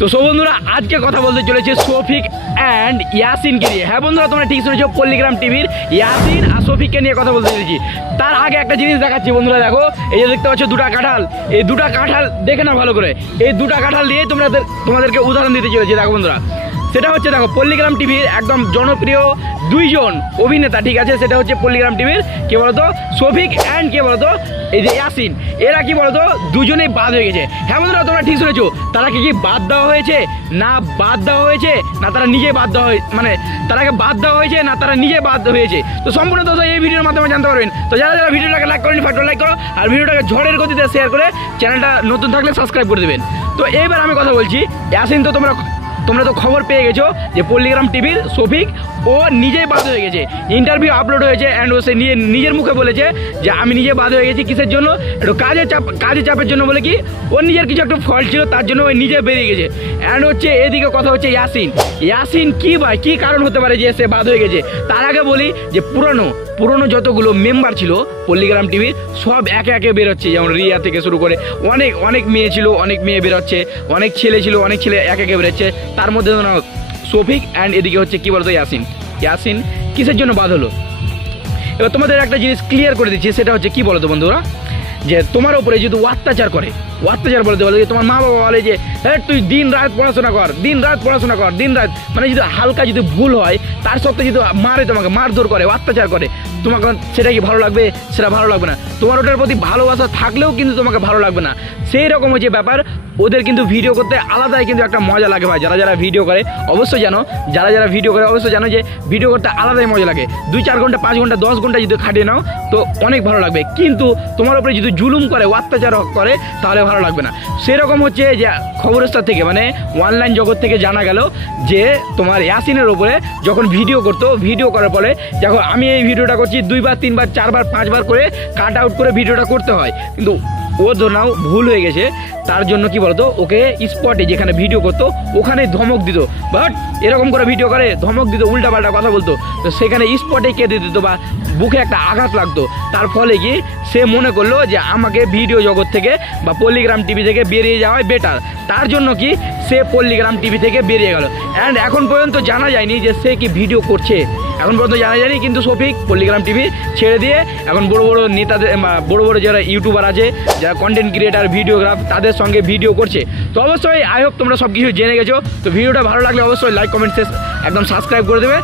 তো সব বন্ধুরা আজকে কথা বলতে চলেছে শফিক অ্যান্ড ইয়াসিনকে নিয়ে। হ্যাঁ বন্ধুরা, তোমরা ঠিক শুনেছো, পল্লিগ্রাম টিভির ইয়াসিন আর শফিককে নিয়ে কথা বলতে চলেছি। তার আগে একটা জিনিস দেখাচ্ছি বন্ধুরা, দেখো এই যে দেখতে পাচ্ছ দুটা কাঁঠাল, এই দুটা কাঁঠাল দেখে না ভালো করে, এই দুটা কাঁঠাল দিয়ে তোমাদেরকে উদাহরণ দিতে চলেছি। দেখো বন্ধুরা, সেটা হচ্ছে দেখো পল্লিগ্রাম টিভির একদম জনপ্রিয় দুইজন অভিনেতা, ঠিক আছে, সেটা হচ্ছে পল্লিগ্রাম টিভির কে বলতো শফিক অ্যান্ড কে বলতো এই যে ইয়াসিন। এরা কি বলতো দুজনেই বাদ হয়ে গেছে। হ্যাঁ বন্ধুরা, তোমরা ঠিক শুনেছো, তারা কি বাদ দেওয়া হয়েছে না বাদ দেওয়া হয়েছে না তারা নিজে বাদ দেওয়া হয়েছে, মানে তারাকে বাদ দেওয়া হয়েছে না তারা নিজে বাদ হয়েছে। তো সম্পূর্ণ তথ্য এই ভিডিওর মাধ্যমে জানতে পারবেন। তো যারা যারা ভিডিওটাকে লাইক করেন ফাটাফাট লাইক করো, আর ভিডিওটাকে ঝড়ের গতিতে শেয়ার করে চ্যানেলটা নতুন থাকলে সাবস্ক্রাইব করে দেবেন। তো এইবার আমি কথা বলছি ইয়াসিন, তো তোমরা তো খবর পেয়ে গেছো যে পল্লিগ্রাম টিভির শফিক ও নিজেই বাদ হয়ে গেছে। ইন্টারভিউ আপলোড হয়েছে অ্যান্ড ও সে নিজের মুখে বলেছে যে আমি নিজে বাদ হয়ে গেছি। কিসের জন্য? একটু কাজের চাপের জন্য, বলে কি ওর নিজের কিছু একটা ফল্ট ছিল, তার জন্য ওই নিজে বেরিয়ে গেছে। অ্যান্ড হচ্ছে এদিকে কথা হচ্ছে ইয়াসিন কি ভাই কি কারণ হতে পারে যে সে বাদ হয়ে গেছে। তার আগে বলি যে পুরনো যতগুলো মেম্বার ছিল পল্লিগ্রাম টিভির সব একে একে বেরোচ্ছে। যেমন রিয়া থেকে শুরু করে অনেক মেয়ে ছিল, অনেক মেয়ে বেরোচ্ছে, অনেক ছেলে ছিল, অনেক ছেলে একে একে বেরোচ্ছে। তার মধ্যে শফিক অ্যান্ড এদিকে হচ্ছে কি বলতো ইয়াসিন কিসের জন্য বাদ হলো। এবার তোমাদের একটা জিনিস ক্লিয়ার করে দিচ্ছি, সেটা হচ্ছে কি বলতো বন্ধুরা, যে তোমার উপরে যদি অত্যাচার বলতে বলে, তোমার মা বাবা বলে যে হ্যাঁ তুই দিন রাত পড়াশোনা কর, মানে যদি হালকা যদি ভুল হয় তার সত্ত্বেও যদি মারে, তোমাকে মারধর করে, অত্যাচার করে, তোমাকে সেটা কি ভালো লাগবে? সেটা ভালো লাগবে না। তোমার ওটার প্রতি ভালোবাসা থাকলেও কিন্তু তোমাকে ভালো লাগবে না। সেই রকম হচ্ছে ব্যাপার। ওদের কিন্তু ভিডিও করতে আলাদাই কিন্তু একটা মজা লাগে ভাই। যারা ভিডিও করে অবশ্যই জানো, যে ভিডিও করতে আলাদাই মজা লাগে। 2-4 ঘন্টা 5 ঘন্টা 10 ঘন্টা যদি খাটিয়ে নাও তো অনেক ভালো লাগবে। কিন্তু তোমার উপরে যদি জুলুম করে, অত্যাচার করে, তাহলে ভালো লাগবে না। সেরকম হচ্ছে যে খবরস্থান থেকে, মানে অনলাইন জগৎ থেকে জানা গেল যে তোমার ইয়াসিনের ওপরে যখন ভিডিও করার পরে, দেখো আমি এই ভিডিওটা করছি 2বার 3বার 4বার 5বার করে কাট আউট করে ভিডিওটা করতে হয়, কিন্তু ও ধরনাও ভুল হয়ে গেছে। তার জন্য কি বলতো, ওকে স্পটে যেখানে ভিডিও করতো ওখানে ধমক দিত, বাট এরকম করে ভিডিও করে ধমক দিত, উল্টাপাল্টা কথা বলতো, তো সেখানে স্পটে কেঁদে দিত বা বুকে একটা আঘাত লাগতো। তার ফলে কি সে মনে করলো যে আমাকে ভিডিও জগৎ থেকে বা পল্লিগ্রাম টিভি থেকে বেরিয়ে যাওয়াই বেটার। তার জন্য কি সে পল্লিগ্রাম টিভি থেকে বেরিয়ে গেল। অ্যান্ড এখন পর্যন্ত জানা যায়নি যে সে কি ভিডিও করছে, এখন পর্যন্ত জানা যায়নি। কিন্তু শফিক পল্লিগ্রাম টিভি ছেড়ে দিয়ে এখন বড় নেতাদের, বড় যারা ইউটিউবার আছে, যারা কন্টেন্ট ক্রিয়েটার, ভিডিওগ্রাফ, তাদের সঙ্গে ভিডিও করছে। তো অবশ্যই আই হোপ তোমরা সব কিছু জেনে গেছো। তো ভিডিওটা ভালো লাগলে অবশ্যই লাইক কমেন্ট একদম সাবস্ক্রাইব করে দেবে।